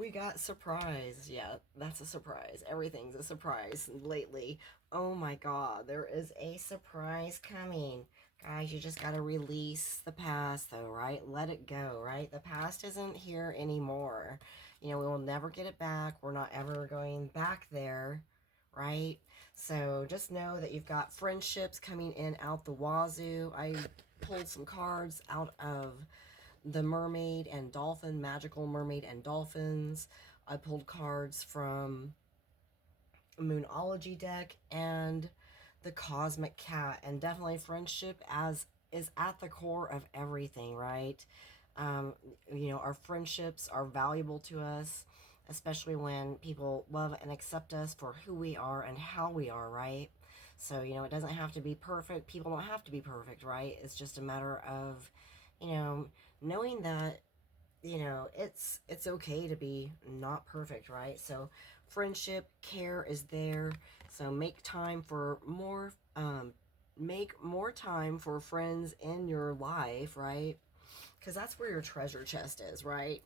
We got surprise. Yeah, that's a surprise. Everything's a surprise lately. Oh my god, there is a surprise coming. Guys, you just gotta release the past though, right? Let it go, right? The past isn't here anymore. We will never get it back. We're not ever going back there, right? So just know that you've got friendships coming in out the wazoo. I pulled some cards out of the mermaid and dolphin, magical mermaid and dolphins. I pulled cards from Moonology deck and the cosmic cat, and definitely friendship as is at the core of everything, right? um, our friendships are valuable to us, especially when people love and accept us for who we are and how we are, right? So, it doesn't have to be perfect. People don't have to be perfect, right? It's just a matter of, you know, knowing that it's okay to be not perfect, right? So friendship care is there. So make more time for friends in your life, right? Because that's where your treasure chest is, right?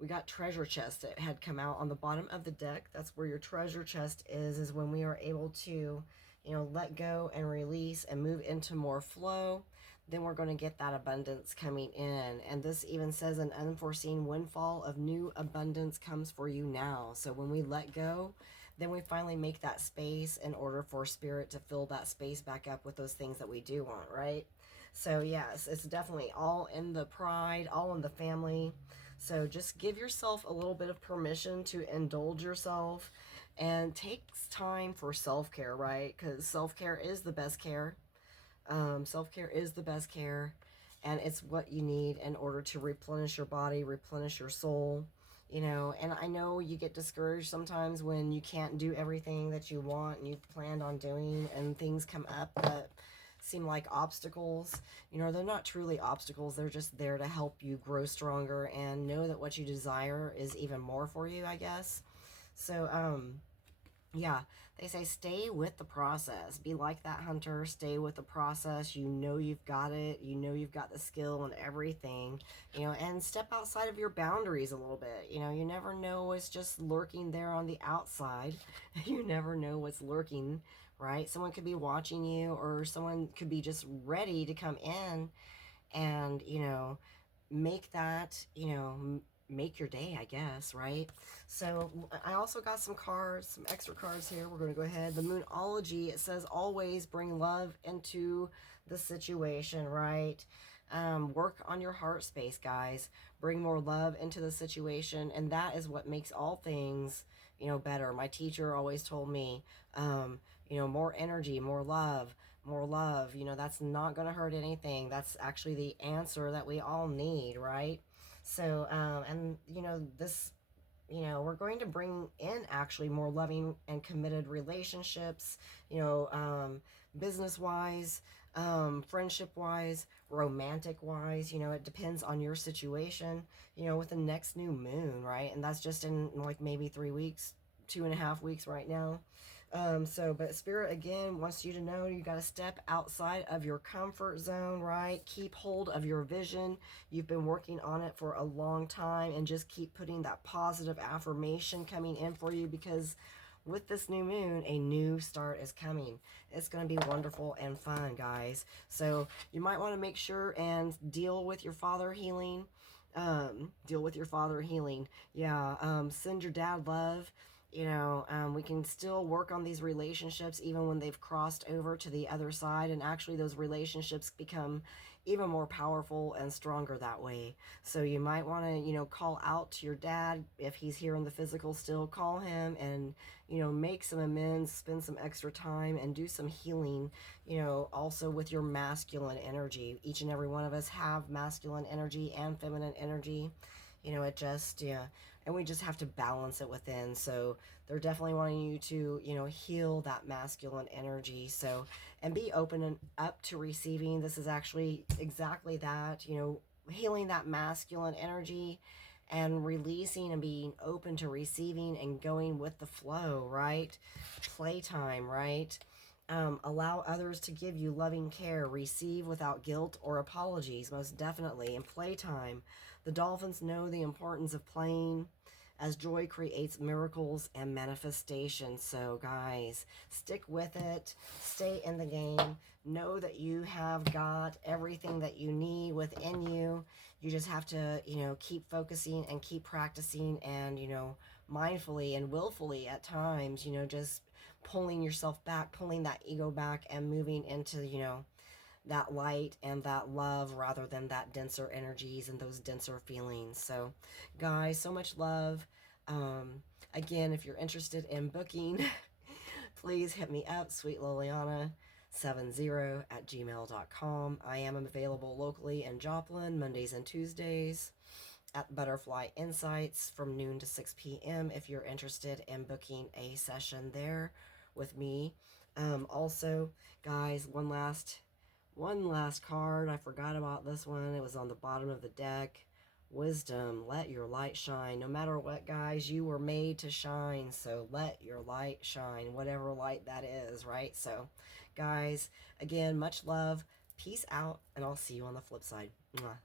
We got treasure chest that had come out on the bottom of the deck. That's where your treasure chest is when we are able to, let go and release and move into more flow. Then we're going to get that abundance coming in. And this even says an unforeseen windfall of new abundance comes for you now. So when we let go, then we finally make that space in order for spirit to fill that space back up with those things that we do want, right? So yes, it's definitely all in the pride, all in the family. So just give yourself a little bit of permission to indulge yourself and take time for self-care, right? Because self-care is the best care. Self-care is the best care, and it's what you need in order to replenish your body, replenish your soul. And I know you get discouraged sometimes when you can't do everything that you want and you planned on doing, and things come up that seem like obstacles. They're not truly obstacles. They're just there to help you grow stronger and know that what you desire is even more for you, I guess. So yeah, they say stay with the process. Be like that hunter, stay with the process. You've got it. You've got the skill and everything, and step outside of your boundaries a little bit. You never know what's just lurking there on the outside. You never know what's lurking, right? Someone could be watching you, or someone could be just ready to come in and, make that, make your day, I guess, right? So I also got some cards, some extra cards here. We're going to go ahead. The Moonology, it says always bring love into the situation, right? Work on your heart space, guys. Bring more love into the situation, and that is what makes all things, better. My teacher always told me, more energy, more love, more love. That's not going to hurt anything. That's actually the answer that we all need, right? So, and this, we're going to bring in actually more loving and committed relationships, business wise, friendship wise, romantic wise. It depends on your situation, with the next new moon, right? And that's just in like maybe 3 weeks, 2.5 weeks right now. But Spirit again wants you to know you got to step outside of your comfort zone, right? Keep hold of your vision. You've been working on it for a long time, and just keep putting that positive affirmation coming in for you, because with this new moon, a new start is coming. It's going to be wonderful and fun, guys. So you might want to make sure and deal with your father healing. Deal with your father healing. Yeah. Send your dad love. We can still work on these relationships even when they've crossed over to the other side, and actually those relationships become even more powerful and stronger that way. So you might want to, call out to your dad if he's here in the physical still. Call him and, make some amends, spend some extra time, and do some healing, also with your masculine energy. Each and every one of us have masculine energy and feminine energy. It just, yeah, and we just have to balance it within. So they're definitely wanting you to, heal that masculine energy. So, and be open and up to receiving. This is actually exactly that, healing that masculine energy and releasing and being open to receiving and going with the flow, right? Playtime, right? Allow others to give you loving care. Receive without guilt or apologies, most definitely. And playtime. The dolphins know the importance of playing, as joy creates miracles and manifestation. So guys, stick with it, stay in the game, know that you have got everything that you need within you. You just have to, keep focusing and keep practicing, and, mindfully and willfully at times, just pulling yourself back, pulling that ego back, and moving into, that light and that love, rather than that denser energies and those denser feelings. So guys, so much love. Again, if you're interested in booking, please hit me up, sweetliliana70@gmail.com. I am available locally in Joplin Mondays and Tuesdays at Butterfly Insights from noon to 6 p.m. if you're interested in booking a session there with me. Also, guys, one last card. I forgot about this one. It was on the bottom of the deck. Wisdom, let your light shine. No matter what, guys, you were made to shine. So let your light shine, whatever light that is, right? So, guys, again, much love. Peace out, and I'll see you on the flip side. Mwah.